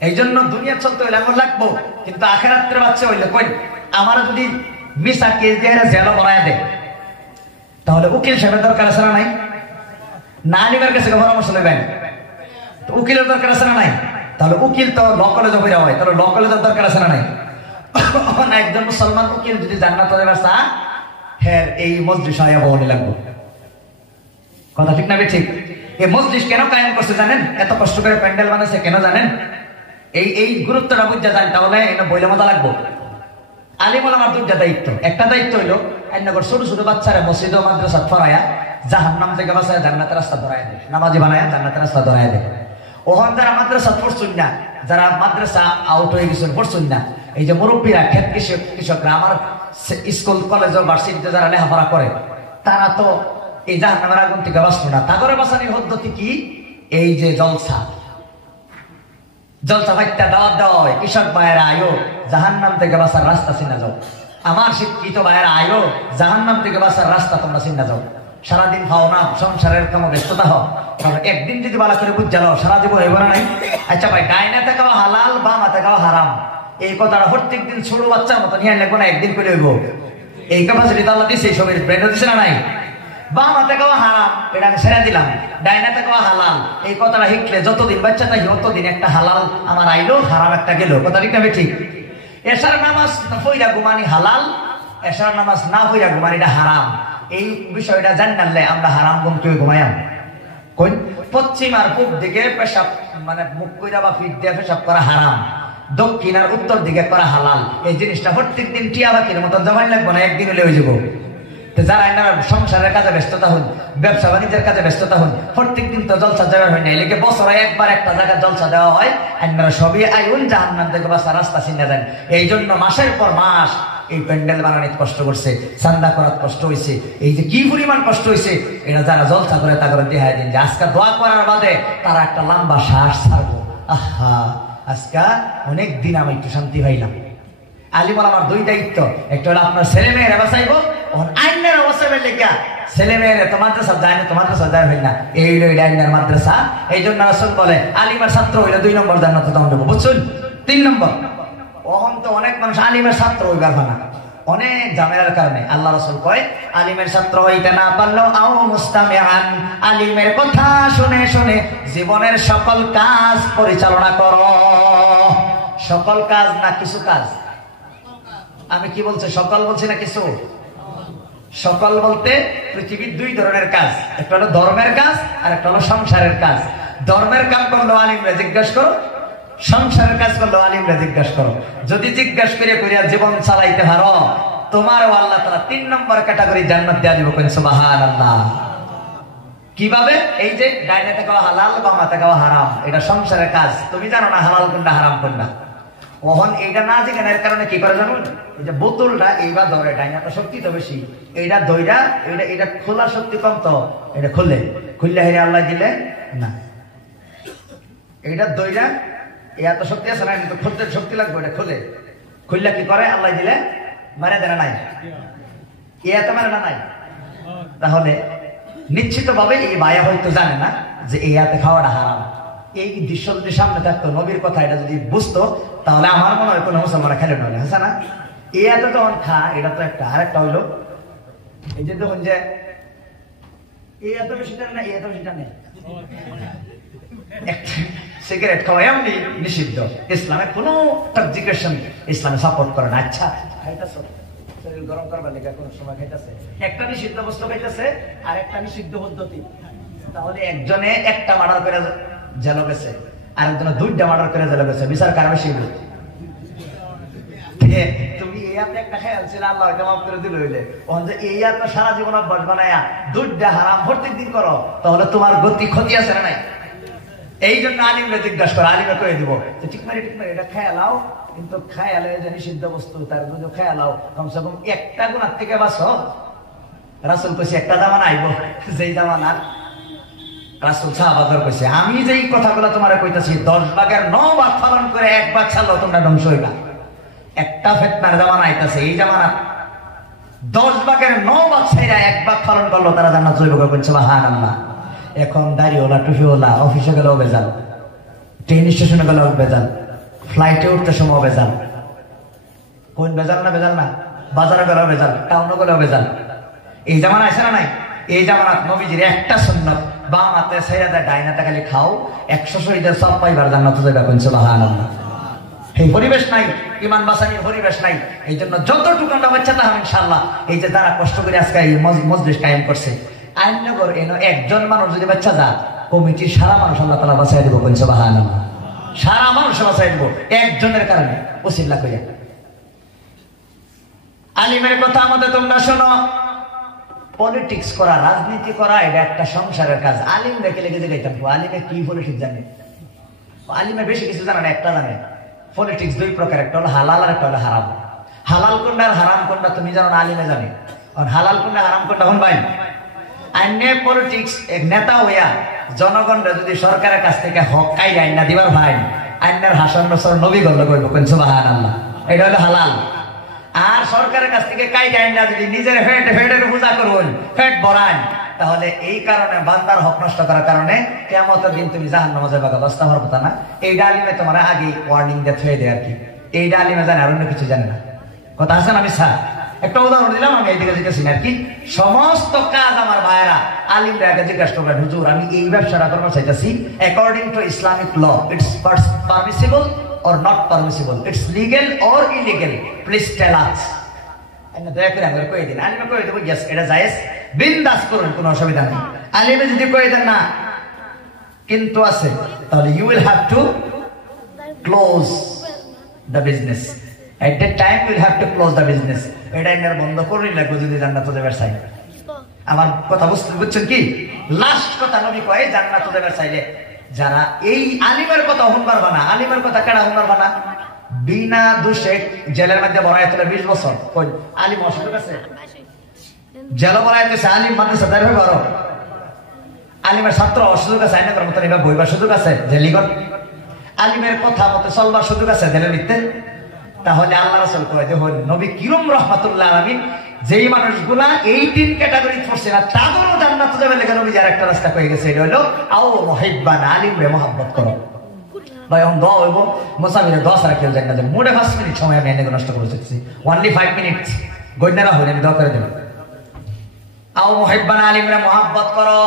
এই জন্য দুনিয়া চলতে হইলে আমার লাগবো, কিন্তু আখেরাতের বাচ্চা হইলে কই আমার যদি মিশা কেস দিয়ে জেল বানায় দেয়, তাহলে উকিল সাহেবের দরকার আছে না নাই? না আলিমের কাছে পরামর্শ নেবেন, তো উকিলের দরকার আছে না নাই? তাহলে উকিল তো ল কলেজে হইয়া হয়, তাহলে ল কলেজের দরকার আছে না নাই? একজন মুসলমান উকিল যদি জান্নাতে যাবার চা, হ্যাঁ এই মজলিস আয়া বহনি লাগবে। কথা ঠিক না? ঠিক। এই মজলিস কেন কায়েম করছে জানেন? এত কষ্ট করে প্যান্ডেল বানাইছে কেন জানেন? এই গুরুত্বটা বুঝতে জান, তাহলে বইলে মজা লাগবো। আলিম ওলামার 2টা দায়িত্ব। একটা দায়িত্ব হইলো আইনগর ছোট ছোট বাচ্চারা মসজিদ ও মাদ্রাসা ফরায়া জাহান্নাম থেকে বাঁচায় জান্নাতের রাস্তা ধরায় দেয়, নামাজি বানায় জান্নাতের রাস্তা ধরায় দেয়। ওখান যারা মাদ্রাসা পড়ছুন না, যারা মাদ্রাসা আউট হয়ে গেছেন পড়ছুন না, এই যে মুরব্বীরা, ক্ষেত কৃষকরা, আমার স্কুল কলেজ ও ভার্সিটিতে যারা লেখাপড়া করে, তারা তো এই জাহান্নামের আগুন থেকে বাঁচলো না। তাগরে বাঁচানোর পদ্ধতি কি? এই যে জলসা ভাইটা দাওয়াত দেওয়া হয়, কৃষক ভাইয়েরা আয়ো জাহান্নাম থেকে বাঁচার রাস্তা চিনা যাও। আমার শিক্ষিত ভাইয়েরা আয়ো জাহান্নাম থেকে বাঁচার রাস্তা তোমরা চিনা যাও। সারাদিন খাও না, সংসারের কামে ব্যস্ততা হও, তাহলে একদিন যদি ভালো করে বুঝ জানো সারা জীবন হইব না নাই? আচ্ছা ভাই, ডাইনাতে খাওয়া হালাল, বামাতে খাওয়া হারাম, এই কথাটা প্রত্যেক দিন ছোট বাচ্চার মতো নিয়ে লাগবো না, একদিন করে হইব। এই ক্যাপাসিটি তো আল্লাহ দিছে, সবের ব্রেনও দিছে না নাই? বাম হাতে খাওয়া হারাম, এটা আমি ছেড়ে দিলাম। ডাইন হাতে খাওয়া হালাল, এই কথাটা শিখলে যতদিন বাচ্চা থাকি ততদিন একটা হালাল আমার আইলো, হারাম একটা গেল। কথা ঠিক না ঠিক? এশার নামাজ পইরা ঘুমানি হালাল, এশার নামাজ না পইরা ঘুমানি এটা হারাম। এই বিষয়টা জানলে আমরা হারাম ঘুম কেউ ঘুমাইয়াম কই? পশ্চিম আর পূব দিকে পেশাব মানে মুখ কইরা বা ফিট দিয়ে পেশাব করা হারাম, দক্ষিণ আর উত্তর দিকে করা হালাল। এই জিনিসটা প্রত্যেক দিন টিয়া বাকির মতন জমাই লাগবো না, একদিন হলে হয়ে যাবো। যারা এনারা সংসারের কাজে ব্যস্ততা হন, ব্যবসা বাণিজ্যের কাজে ব্যস্ততা হন, প্রত্যেক দিন তো জলসা যাওয়ার হয় না, এলাকে বছরে একবার একটা জায়গায় জলসা দেওয়া হয়। আপনারা সবই আইন জাহান্নাম থেকে বাঁচা রাস্তা চিনে দেন। এই জন্য মাসের পর মাস এই প্যান্ডেল বানানিতে কষ্ট করছে, চান্দা করার কষ্ট হয়েছে, এই যে কি পরিমাণ কষ্ট হয়েছে এটা যারা জলসা করে তা করে দেখায় দিন যে আজকে দোয়া করার বাদে তারা একটা লম্বা শ্বাস ছাড়বো। আহা, আজকে অনেক দিন আমি একটু শান্তি পাইলাম। আলিম আমার দুই দায়িত্ব, একটা হলো আপনার ছেলে মেয়েরা বাঁচাইবো, আইনের অবস্থা লেখা ছেলে মেয়েরা তো মাদ্রাসা যায় না, তো মাদ্রাসা যায় হয় না, এই হইল আইনের মাদ্রাসা। এই জন্য রাসূল বলে আলিমের ছাত্র হইলে 2 নম্বর জান্নাতে তখন দেবো, বুঝছেন? 3 নম্বর ওহন তো অনেক মানুষ আলিমের ছাত্র হইবার না, অনেক ঝামেলার কারণে আল্লাহ রাসূল কয় আলিমের ছাত্র হইতে না পারলেও আও মুস্তামিআন, আলিমের কথা শুনে শুনে জীবনের সকল কাজ পরিচালনা করো। সকল কাজ না কিছু কাজ? আমি কি বলছি, সকল বলছি না কিছু? সকল বলতে পৃথিবীর 2 ধরনের কাজ, একটা হলো ধর্মের কাজ আর একটা হলো সংসারের কাজ। ধর্মের কাজ করলো আলিমরা জিজ্ঞাসা করো, সংসারের কাজ করলো আলিমরা জিজ্ঞাসা করো। যদি জিজ্ঞাসা করে করিয়া জীবন চালাইতে পারো, তোমারও আল্লাহ তাআলা 3 নম্বর ক্যাটাগরি জান্নাত দেয়া দিব। কোন সুবহানাল্লাহ। কিভাবে? এই যে ডাইনে খাওয়া হালাল, বামে খাওয়া হারাম, এটা সংসারের কাজ। তুমি জানো না হালাল কোনটা হারাম কোনটা? ওহন এইটা না জানার কারণে কি করে জানুন, এই যে বোতলটা এইবার ধরে, ডাইনাটা শক্তি তো বেশি, এইটা দইরা এটা খোলার শক্তি কম, তো এটা খুললে হেরে আল্লাহ দিলে না, এইটা দইরা এত শক্তি আছে না, তো খুলতে শক্তি লাগবে, এটা খুললে কি করে আল্লাহ দিলে মারে দেনা নাই, এত মারে না নাই। তাহলে নিশ্চিত ভাবে এই ভাইয়া হয়তো জানে না যে এই হাতে খাওয়াটা হারাম। এই দৃশ্য যদি সামনে থাকতো, নবীর কথা এটা যদি বুঝতো, তাহলে আমার মনে হয় কোনো মুসলমান খেলে নয়, হ্যাঁ না? এই হাতে তখন খা, এটা তো একটা। আর একটা হইলো এই যে দেখুন যে এই এত বেশিটা না, এই এত বেশিটা নেই, সিগারেট খাওয়া এমনি নিষিদ্ধ। ইসলামে কোনো টক্সিকেশন ইসলামে সাপোর্ট করে না। আচ্ছা খাইতেছে, শরীর গরম করবার লেগে কোনো সময় খাইতেছে, একটা নিষিদ্ধ বস্তু খাইতেছে আর একটা নিষিদ্ধ পদ্ধতি। তাহলে একজনে একটা মার্ডার করে জেল গেছে, আরেকজনে 2টা মার্ডার করে জেল গেছে, বিচার কার বেশি? তুমি এই হাতে একটা খেয়াল ছিল, আল্লাহ এটা মাফ করে দিল হইলে, এই হাতে সারা জীবন অভ্যাস বানায়া 2টা হারাম প্রত্যেক দিন করো, তাহলে তোমার গতি ক্ষতি আছে না নাই? এই জন্য আলিমরা জিজ্ঞাসা করে, আলিমরা করে দিব ঠিক মারি এটা খেয়ালাও, কিন্তু খেয়ালে যে নিষিদ্ধ বস্তু তার যদি খেয়ালাও কমসে কম একটা গুণার থেকে বাঁচো। রাসূল কইছে একটা জামানা আইব, যেই জামানা রাসূল সাহাবাদের কইছে আমি যেই কথাগুলো তোমারে কইতাছি 10 ভাগের 9 ভাগ পালন করে 1 ভাগ ছাড়লো তোমরা ধ্বংস হইবা। একটা ফিতনার জামানা আইতাছে, এই জামানা 10 ভাগের 9 ভাগ ছেড়ে 1 ভাগ পালন করলো তারা জান্নাত যাইবে। কইছে সুবহানাল্লাহ। এখন দাড়িওয়ালা টুপিওয়ালা অফিসে গেলেও বেজাল, ট্রেন স্টেশনে গেলেও বেজাল, ফ্লাইটে উঠতে সময় বেজাল। কোন বেজাল না? বেজাল না। বাজারে গেলেও বেজাল, টাউনে গেলেও বেজাল। এই জামানা আছে না নাই? এই জামানাত নবীজির একটা সুন্নাত, বাম হাতে ছেড়ে দেয়, ডাইন হাতে খালি খাও, 100 শহীদের সব পাইবার জান্নাতে যাবে। কোন সুবহানাল্লাহ। এই পরিবেশ নাই, ইমান বাঁচানোর পরিবেশ নাই। এই জন্য যতটুকু আমরা বাচ্চা তাহলে ইনশাআল্লাহ এই যে যারা কষ্ট করে আজকে এই মজলিস কায়েম করছে, আইননগর এনো একজন মানুষ যদি বাচ্চা যা, কমিটির সারা মানুষ আল্লাহ তাআলা বাঁচাই দিব। কোন সুবহানাল্লাহ। সারা মানুষ বাঁচাই দিব একজনের কারণে, ওসিলা কইয়া। আলিমের কথা আমাদের তোমরা শোনো। পলিটিক্স করা, রাজনীতি করা এটা একটা সংসারের কাজ। আলিম রেখে লেগে যেতাম, আলিমে কি পলিটিক্স জানে? আলিমে বেশি কিছু জানে না, একটা জানে। পলিটিক্স 2 প্রকার, একটা হলো হালাল আর একটা হলো হারাম। হালাল কোনটা আর হারাম কোনটা তুমি জানো না, আলিমে জানে। আর হালাল কোনটা হারাম কোনটা কোন ভাই? আইনে পলিটিক্স এক নেতা হইয়া জনগণরা যদি সরকারের কাছ থেকে হক কাইরা আইনা দিবার ভাই, আইনের হাসান নসর নবী গল্ল করবো। কোন সুবহানাল্লাহ। এটা হলো হালাল। আর সরকারের কাছ থেকে কাইরা আইনা যদি নিজের ফেটের পূজা করবেন, ফেট ভরান, তাহলে এই কারণে বান্দার হক নষ্ট করার কারণে কিয়ামতের দিন তুমি জাহান্নামে যাবে। বাস্তা হওয়ার কথা না। এই ডালিমে তোমার আগে ওয়ার্নিং দিয়ে থয়ে দেয় আর কি। এই ডালিমে জানে, আর অন্য কিছু জানে না। কথা আছে না মিছা? একটা উদাহরণ দিলাম, আমি এইদিকে জিজ্ঞাসি না কি, সমস্ত কাজ আমার ভাইয়েরা আলিমরা আগে জিজ্ঞাসা করবেন, হুজুর আমি এই ব্যবসাটা করবো চাইতেছি, according to Islamic law it's permissible or not permissible, it's legal or illegal, please tell us. দয়া করে আমাকে কয়ে দিন। আলিমে কয়ে দেবো ইয়েস এটা জায়েজ, বিন্দাস করুন, কোনো অসুবিধা নেই। আলিমে যদি কয়ে দেন না কিন্তু আছে, তাহলে you will have to close the business at that time, you will have to close the business। এটা এর বন্ধ করলেই লাগবে যদি জান্নাতে যাবার চাই। আমার কথা বুঝছেন কি? লাস্ট কথা নবী কয় জান্নাতে যাবার চাইলে যারা এই আলিমের কথা শুনবার না, আলিমের কথা কেডা শুনবার না, বিনা দোষে জেলের মধ্যে বড়াই তোলে 20 বছর, কই আলিম অসুযোগ আছে? জেলে বড়াই তোলে আলিম মাদ্রাসা দাঁড় হয়ে বড় আলিমের ছাত্র অসুযোগ আছে, আইনা করার মতো এবার বইবার সুযোগ আছে জেলিগর? আলিমের কথা মতো চলবার সুযোগ আছে জেলের ভিত্তে? তাহলে আল্লাহ রাসূল কয় দেখুন নবী কিরম রাহমাতুল্লাহ আলামিন যেই মানুষগুলা এই তিন ক্যাটাগরি পড়ছে না তাদেরও জান্নাতে যাবে লেগে নবী যার একটা রাস্তা কয়ে গেছে, এটা হলো আও মুহিব্বান, আলিমরে মহব্বত করো। ভাই এখন দোয়া হইব মুসাফিরে 10 আর কেউ জান্নাতে যাবে, মোটে 5 মিনিট সময় আমি এনে নষ্ট করে যাচ্ছি, অনলি 5 মিনিটস গন্ডারা হলে আমি দোয়া করে দেব। আও মুহিব্বান, আলিমরে মহব্বত করো।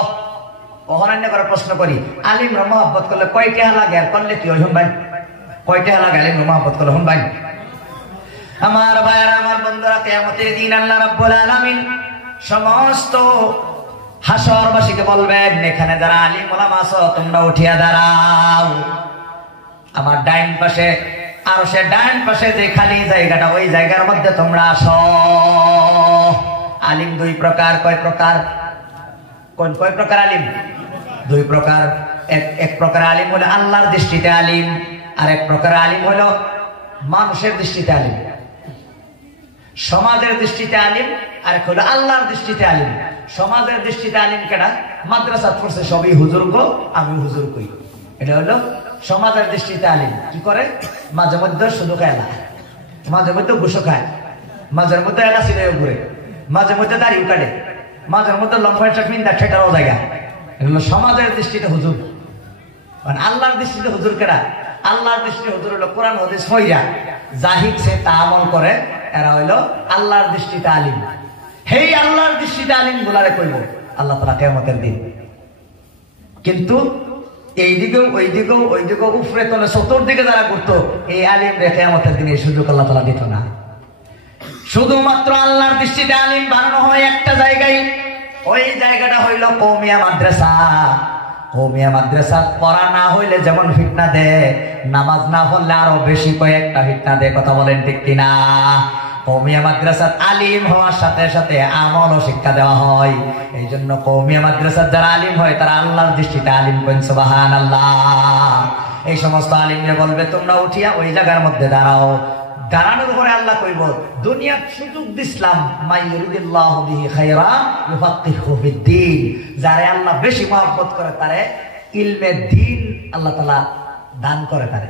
অহরান্য করে প্রশ্ন করি, আলিমরে মহব্বত করলে কয়টা লাগে আর করলে কি হয়? হুন ভাই কয়টা লাগে আলিমরে মহব্বত করলে? হুন ভাই আমার ভাইরা, আমার বন্ধুরা, কিয়ামতের দিন আল্লাহ রাব্বুল আলামিন সমস্ত হাশরবাসীকে বলবেন এখানে যারা আলিম ওলামা আছো তোমরা উঠিয়া দাঁড়াও। আমার ডাইন পাশে আর সে ডাইন পাশে যে খালি জায়গাটা ওই জায়গার মধ্যে তোমরা আসো। আলিম দুই প্রকার, কয় প্রকার? কয় প্রকার আলিম? দুই প্রকার। এক প্রকার আলিম হলো আল্লাহর দৃষ্টিতে আলিম, আর এক প্রকার আলিম হলো মানুষের দৃষ্টিতে আলিম। সমাজের দৃষ্টিতে আলিম আর এক হলো আল্লাহর দৃষ্টিতে আলিম। সমাজের দৃষ্টিতে আলিম কেডা? মাদ্রাসা পড়ছে সবই হুজুর গো, আমি হুজুর কই, এটা হলো সমাজের দৃষ্টিতে আলিম। কি করে? মাঝে মধ্যে শুধু খায় না, মাঝে মধ্যে ঘুষো খায়, মাঝের মধ্যে এলা ছিল ঘুরে, মাঝে মধ্যে দাঁড়িয়ে কাটে, মাঝের মধ্যে লম্বা চাকমিন্দা ঠেকারও জায়গা, এটা হলো সমাজের দৃষ্টিতে হুজুর। মানে আল্লাহর দৃষ্টিতে হুজুর কেডা? আল্লাহর দৃষ্টিতে হুজুর হলো কোরআন হাদিস পড়িয়া যা শিখছে তা আমল করে, এরা হইলো আল্লাহর দৃষ্টিতে আলিম। হেই আল্লাহর দৃষ্টিতে আলিম গুলারে কইব আল্লাহ তাআলা কিয়ামতের দিন। কিন্তু এইদিকেও ওইদিকেও ওইদিকেও উপরে তলে চতুর্দিকে যারা করতো এই আলিম রে কিয়ামতের দিনে সুযোগ আল্লাহ তাআলা দিত না। শুধুমাত্র আল্লাহর দৃষ্টিতে আলিম বানানো হয় একটা জায়গায়, ওই জায়গাটা হইল কওমিয়া মাদ্রাসা। কওমিয়া মাদ্রাসা পড়া না হইলে যেমন ফিতনা দেয়, নামাজ না পড়লে আরো বেশি কয়েকটা ফিতনা দেয়। কথা বলেন ঠিক কিনা? কওমিয়া মাদ্রাসাত আলিম হওয়ার সাথে সাথে আমল ও শিক্ষা দেওয়া হয়। এই জন্য কওমিয়া মাদ্রাসাত যারা আলিম হয় তারা আল্লাহর দৃষ্টিতে আলিম। কইন সুবহানাল্লাহ। এই সমস্ত আলিমরা বলবে তোমরা উঠিয়া ওই জায়গার মধ্যে দাঁড়াও। দাঁড়ানোর পরে আল্লাহ কইব দুনিয়ার সুযোগ দিছিলাম মাই ইউরিদুল্লাহু বিহি খায়রা ইউফাক্কিহু ফিদ্দীন। যারে আল্লাহ বেশি মহব্বত করে তারে ইলমে দ্বীন আল্লাহ তাআলা দান করে তারে।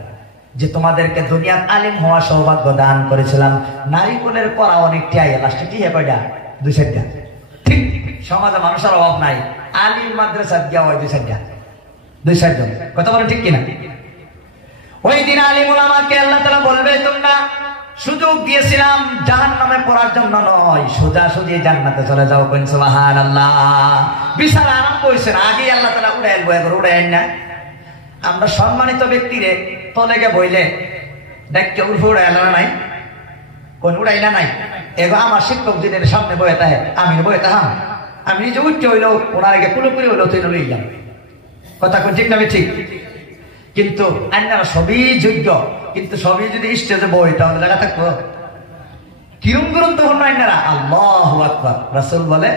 যে তোমাদেরকে দুনিয়ার আলিম হওয়া সৌভাগ্য দান করেছিলাম। নারীকুলের পড়া অনেকটি আই লাস্টে কি কয়টা? 2-4টা। ঠিক সমাজে মানুষের অভাব নাই, আলিম মাদ্রাসা গিয়া হয় 2-4 জন। কথা বলেন ঠিক কিনা? ওই দিন আলিম উলামাকে আল্লাহ তাআলা বলবে তোমরা সুযোগ দিয়েছিলাম জাহান্নামে পড়ার জন্য নয়, সোজাসুজি জান্নাতে চলে যাও। কইন সুবহানাল্লাহ। বিচার আরম্ভ হইছে না, আগে আল্লাহ তাআলা উড়াইল বয় করে উড়াইন না। আমরা সম্মানিত ব্যক্তিরে তলেকে বইলে দেখকে উঠে উড়াইলা নাই, কোন উড়াইলা নাই। এগো আমার শিক্ষক দিনের সামনে বয়ে তাহে আমি বয়ে তাহাম, আমি নিজে উঠতে হইলো ওনার আগে পুরোপুরি হইলো তুই লইলাম। কথা কোন ঠিক না? ঠিক। কিন্তু আপনারা সবই যোগ্য, কিন্তু সবই যদি স্টেজে বই তাহলে জায়গা থাকবো। কিরম গুরুত্বপূর্ণ আপনারা? আল্লাহু আকবার। রাসূল বলে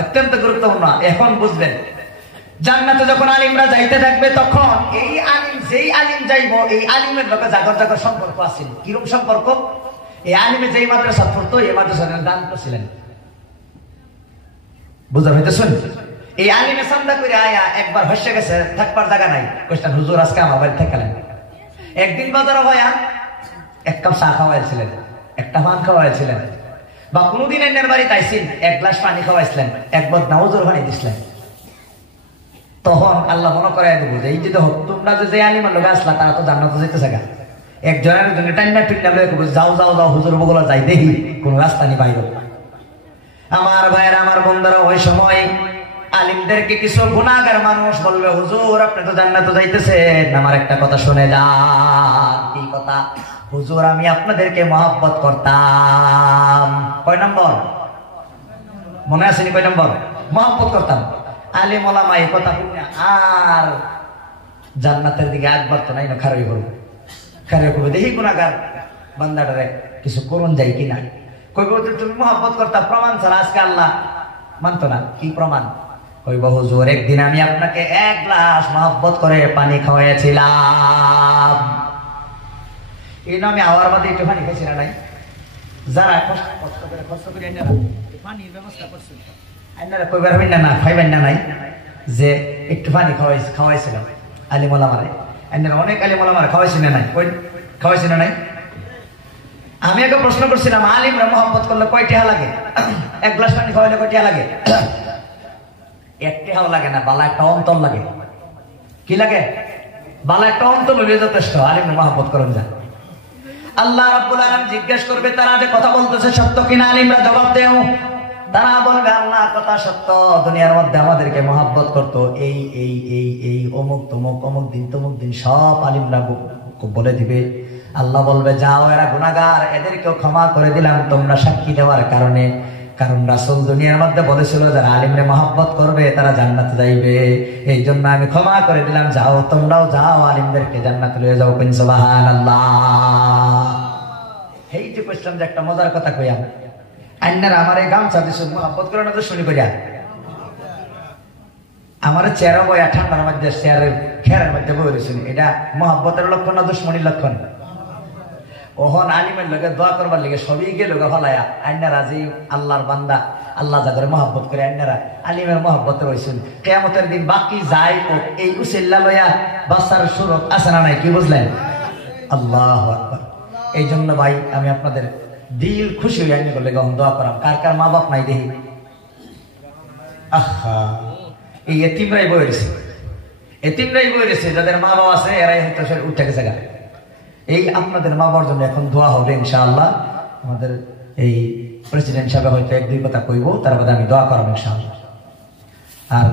অত্যন্ত গুরুত্বপূর্ণ। এখন বুঝবেন জান্নাতে যখন আলিমরা যাইতে থাকবে তখন এই আলিম যেই আলিম যাইব এই আলিমের লোকে জাগর জাগর সম্পর্ক আছে। কিরম সম্পর্ক? এই আলিমে যেই মাদ্রাসা পড়তো এই মাদ্রাসার দান করছিলেন। বুঝা হইতেছেন? এই আলিমে চান্দা করে আয়া একবার হসে গেছে, থাকবার জায়গা নাই। কোশ্চেন হুজুর আজকে আমার বাড়ি থাকলেন। একদিন বাজারে হইয়া এক কাপ চা খাওয়াইছিলেন, একটা পান খাওয়াইছিলেন, বা কোনোদিন এর বাড়িতে আইসিন এক গ্লাস পানি খাওয়াইছিলেন, এক বদনা হুজুর পানি দিছিলেন। তখন আল্লাহ মনে করাই দেবো যে এই যে তোমরা যে আলিমের লোক আসলা তারা তো জান্নাতে যেতেছে গা। একজনের জন্য টাইনা টুইনা লয়ে যাও যাও যাও হুজুর বগলা যাই দেখি কোন রাস্তা নি বাইরে। আমার ভাইয়েরা, আমার বন্ধুরা, ওই সময় আলিমদেরকে কিছু গুনাহগার মানুষ বলবে, হুজুর আপনি তো জান্নাতে যাইতেছেন, আমার একটা কথা শুনে যান। কি কথা? হুজুর আমি আপনাদেরকে মহব্বত করতাম। কয় নম্বর মনে আসেনি? কয় নম্বর? মহব্বত করতাম। আলিম ওলামা এই কথা শুনে আর জান্নাতের দিকে একবার তো নাই না, খারাই করবো, খারাই করবো, দেখি গুনাহগার বান্দাটারে কিছু করুন যাই কিনা। কইব তুমি মহব্বত করতা, প্রমাণ ছাড়া আজকে আল্লাহ মানতো না। কি প্রমাণ? কইব হুজুর একদিন আমি আপনাকে 1 গ্লাস মহব্বত করে পানি খাওয়াইছিলাম। এই নামে আওয়ার বাদে একটু পানি খাইছি না নাই? যারা কষ্ট করে পানির ব্যবস্থা করছিল আইনারা কইবার হইন না, খাইবেন না নাই যে একটু পানি খাওয়াইছিলাম আলিম ওলামারে। আইনারা অনেক আলিম ওলামারে খাওয়াইছি না নাই? খাওয়াইছি না নাই? আমি একটা প্রশ্ন করছিলাম, আলিমরা মহব্বত করলে কয় টাকা লাগে? 1 গ্লাস পানি খাওয়াইলে কয় টাকা লাগে? 1 টাকাও লাগে না, বালা একটা অন্তর লাগে। কি লাগে? বালা একটা অন্তর হইলে যথেষ্ট। আলিমরা মহব্বত করেন যায়। আল্লাহ রাব্বুল আলামিন জিজ্ঞেস করবে তারা যে কথা বলতেছে সত্য কিনা? আলিমরা জবাব দেও। তারা বলবে আল্লাহ কথা সত্য, দুনিয়ার মধ্যে আমাদেরকে মহব্বত করতো এই এই এই এই অমুক তমুক অমুক দিন সব আলিমরা বলে দিবে। আল্লাহ বলবে যাও, এরা গুনাহগার, এদেরকেও ক্ষমা করে দিলাম তোমরা সাক্ষী দেওয়ার কারণে। কারণ রাসূল দুনিয়ার মধ্যে বলেছিল যারা আলিমরে মহব্বত করবে তারা জান্নাতে যাইবে, এই জন্য আমি ক্ষমা করে দিলাম। যাও, তোমরাও যাও, আলিমদেরকে জান্নাতে লয়ে যাও। সুবহানাল্লাহ। এই যে কইলাম যে একটা মজার কথা কইয়াম, আইনারা আমার এই গামছা দিছে মহব্বত করে না তো শুনি করিয়া আমার চেহারা বয়া ঠান্ডার মধ্যে চেয়ারের খেরের মধ্যে বই রয়েছেন, এটা মহব্বতের লক্ষণ না দুশ্মনীর লক্ষণ? ওহন আলিমের লোকে দোয়া করবার লিগে সবই গে লোক ফলায়া আইনারা যে আল্লাহর বান্দা, আল্লাহ যাদের মহব্বত করে আইনারা আলিমের মহব্বতে রয়েছেন। কিয়ামতের দিন বাকি যাই ও এই উসিল্লা লয়া বাচ্চার সুরত আছে না নাই? কি বুঝলেন? আল্লাহু আকবার। এই জন্য ভাই আমি আপনাদের দিল খুশি হয়ে আইনি করলে গহন দোয়া করাম। কার কার মা বাপ নাই দেখি? আহা, এই এতিমরাই বই রয়েছে, এতিমরাই বই রয়েছে। যাদের মা বাবা আছে এরাই হয়তো সে উঠে গেছে গা। এই আপনাদের মা বাবার জন্য এখন দোয়া হবে ইনশাআল্লাহ। আমাদের এই প্রেসিডেন্ট সাহেব হয়তো 1-2 কথা কইব, তারপরে আমি দোয়া করব ইনশাআল্লাহ। আর